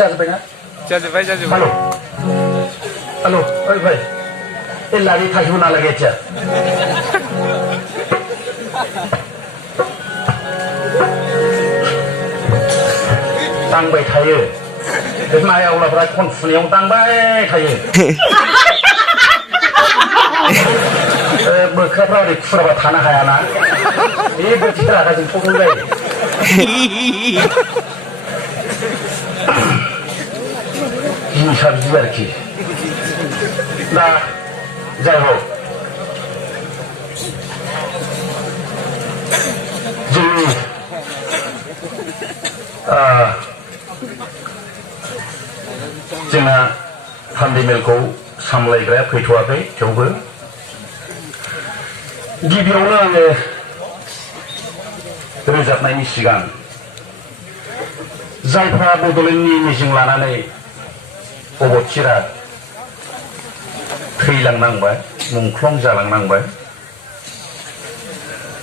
जाजोब्बायना जाजोब्बाय हेल' हेल' ओइ भाइ ए लारि थाइजौ नालागे आथिया दांबाय थायो बे माइ आवलाफ्रा खन फुनायाव दांबाय थायो मोख्राफ्रा ओरै खुराबा थानो हायाना बे बोथि रागाजों थ'थ' जायो जिनिसा बिदि आरोखि दा যাই হোক जोंनि जोंना हान्दै मेलखौ सामलायग्राया फैथ'वाखै थेवबो गिबियावनो आङो रोजाबनायनि सिगां जायफ्रा बड'लेण्डनि मिजिं लानानै अबथिरा थैलांनांबाय मुंख्लं जालांनांबाय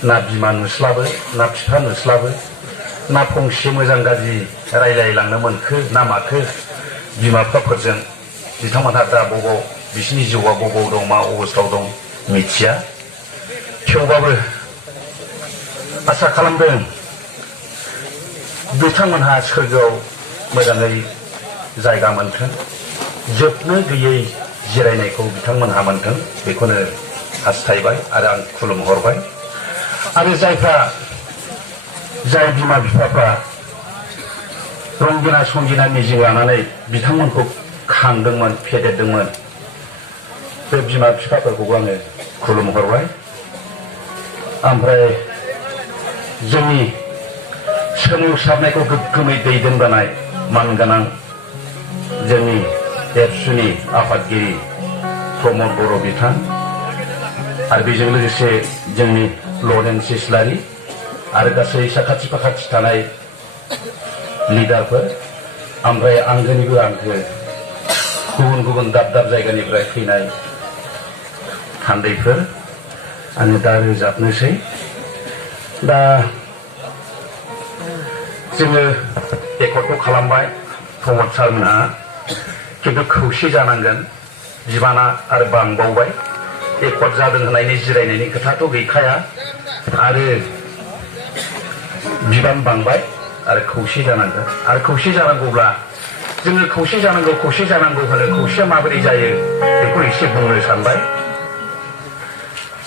ना बिमा नुस्लाबो ना बिफा नुस्लाबो ना फंसे मोजां गाज्रि रायलायलांनो मोनखो ना माखो बिमा बिफाफोरजों बिथांमोनहा दा बबाव बिसिनि जिउआ बबाव दं मा अबस्थायाव दं मिथिया थेवबाबो आसा खालामदों बिथांमोनहा सोरगोआव मोजाङै जायगा मोनथों जोबनो गैयै जिरायनायखौ बिथांमोनहा मोनथों बेखौनो हास्थायबाय आरो आं खुलुमहरबाय आरो जाय बिमा बिफाफ्रा रंगिना संगिना मिजिं लानानै बिथांमोनखौ खांदोंमोन फेदेरदोंमोन बे बिमा बिफाफोरखौबो आङो खुलुमहरबाय ओमफ्राय जोंनि सोमावसारनायखौ गोग्गोमै दैदेनबोनाय मानगोनां जोंनि देरसुनि आफादगिरि प्रमद बर' बिथां आरो बेजों लोगोसे जोंनि लरेन्स इस्लारि आरो गासै साखाथि फाखाथि थानाय लिडारफोर ओमफ्राय आंगोनिबो आंगो गुबुन गुबुन दाब दाब जायगानिफ्राय फैनाय थान्दैफोर आङो दा रोजाबनोसै दा जोङो एकर्डखौ खालामबाय प्रमद सारमोनहा खिन्थु खौसे जानांगोन बिबाना आरो बांबावबाय एकर्ड जादों होननायनि जिरायनायनि खोथाथ' गैखाया आरो बिबान बांबाय आरो खौसे जानांगोन आरो खौसे जानांगौब्ला जोङो खौसे जानांगौ होनो खौसेया माबोरै जायो बेखौ एसे बुंनो सानबाय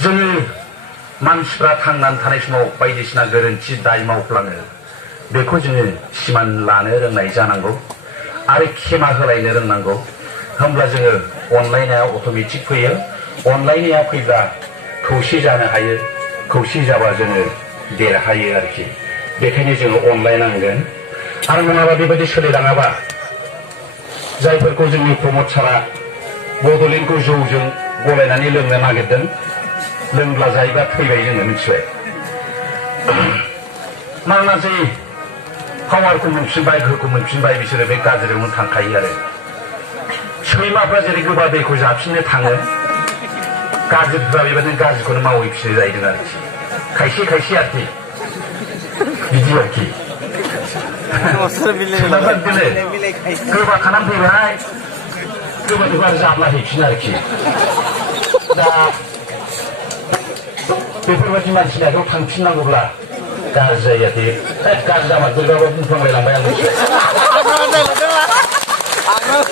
जोङो मानसिफ्रा थांनानै थानाय समाव बायदिसिना गोरोन्थि दाय मावफ्लाङो बेखौ जोङो सिमान लानो रोंनाय जानांगौ आरो खेमा होलायनो रोंनांगौ होमब्ला जोङो अनलायनाया अट'मेटिक फैयो अनलायनाया फैब्ला खौसे जानो हायो खौसे जाबा जोङो देरहायो आरोखि बेखायनो जोङो अनलायनांगोन आरो नङाबा बेबायदि सोलिलाङाबा जायफोरखौ जोंनि प्रमद सारा बड'लेण्डखौ जौजों गलायनानै लोंनो नागिरदों लोंब्ला जायोबा थैबाय जोङो मिथिबाय मानोना जे पावारखौ मोनफिनबाय गोहोखौ मोनफिनबाय बिसोरो बे गाज्रियावनो थांखायो आरो सैमाफ्रा जेरै गोबा दैखौ जाफिननो थाङो गाज्रिफ्रा बेबायदिनो गाज्रिखौनो मावहैफिनो जाहैदों आरोखि खायसे आरोखि बिदि आरोखि सैमाफ्रा बिदिनो गोबा खालामफैबाय गोबाखौ आरो जाब्ला हैफिनो आरोखि दा बेफोरबायदि मानसिनियाथ' थांफिननांगौब्ला गाज्रि जायो आरोखि गाज्रि जामा गोजाबा बुंफ्लांलायलांबाय आं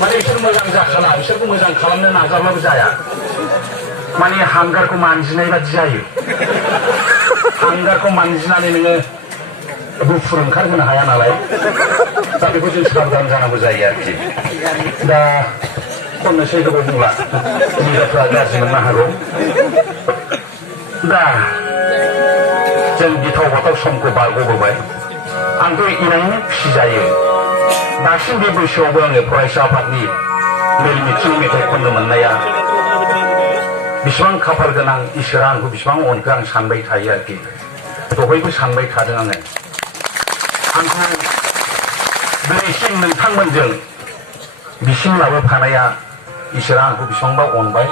माने बिसोर मोजां जाखाला बिसोरखौ मोजां खालामनो नाजाब्लाबो जाया माने हांगारखौ मानजिनाय बादि जायो हांगारखौ मानजिनानै नोङो गुफुर ओंखारहोनो हाया नालाय दा बेखौ जों साबधान जानांगौ जायो आरोखि दा खननोसै गोबाव बुंला लिडारफ्रा गाज्रि मोननो हागौ दा जों गिथाव बाथाव समखौ बारग'बोबाय आंथ' इनायनो खुसि जायो दासिम बे बैसोआवबो आङो फरायसा आफादनि मेल मिथिं मेथाइ खननो मोननाया बेसेबां खाफाल गोनां इसोरा आंखौ बेसेबां अनखो आं सानबाय थायो आरोखि दहायबो सानबाय थादों आङो आंखौ दिनैसिम नोंथांमोनजों बिसिम लाबोफानाया इसोरा आंखौ बेसेबांबा अनबाय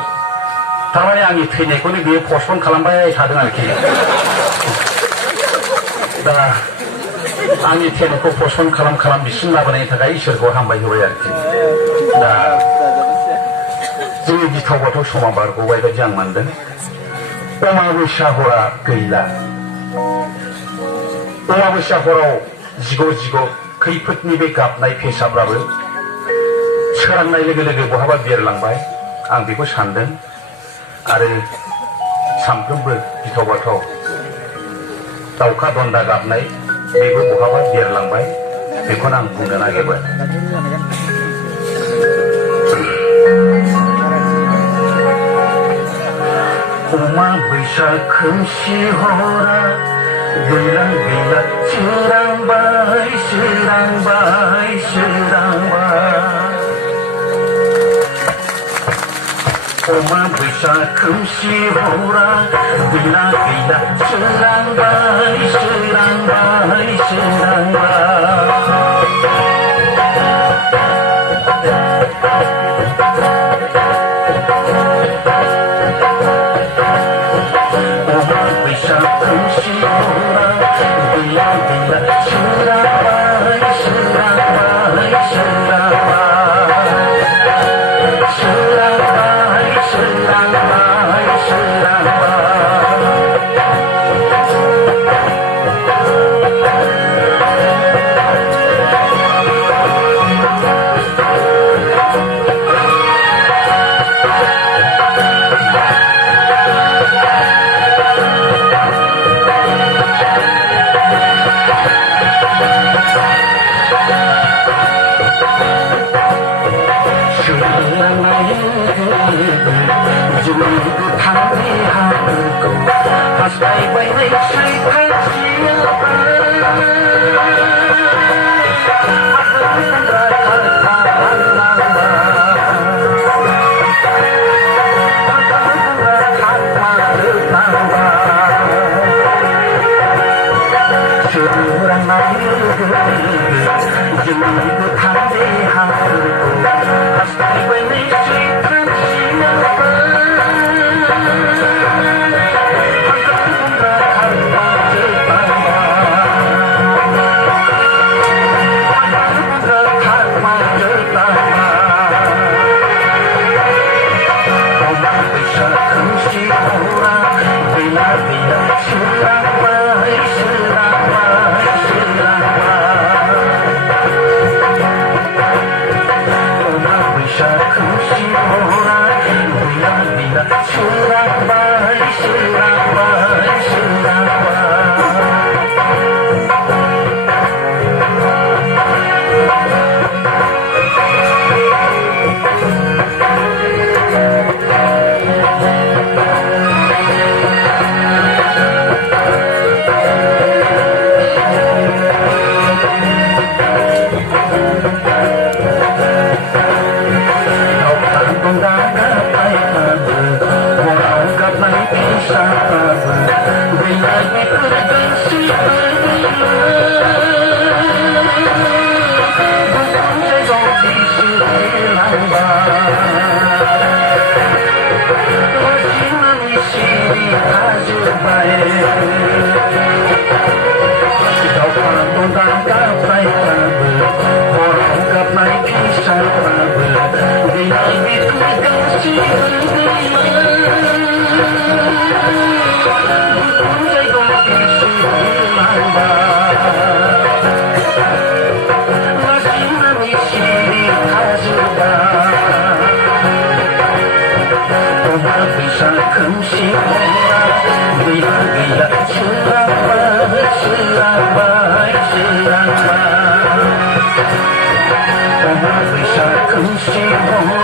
थारमाने आंनि थैनायखौनो बियो पस्टपन खालामबाय थादों आरोखि दा आंनि टेनखौ पसन खालाम बिसिम लाबोनायनि थाखाय इसोरखौ हामबाय होबाय आरोखि। दा जोंनि गिथाव बाथाव समा बारग'बाय बायदि आं मोनदों। अमाबस्या हरा गैला। अमाबस्या हराव जिग' खैफोदनि बे गाबनाय फेसाफ्राबो सोरांनाय लोगो लोगो बहाबा बिरलांबाय, आं बेखौ सानदों। आरो सानफ्रोमबो गिथाव बाथाव दाउखा दन्दा गाबनाय बेबो बहाबा बिरलांबाय, बेखौनो आं बुंनो नागिरबाय। अमाबस्या खोमसि हरा गैला सोरांबाय अमाबस्या खोमसि हरा गैला सोरांबाय Come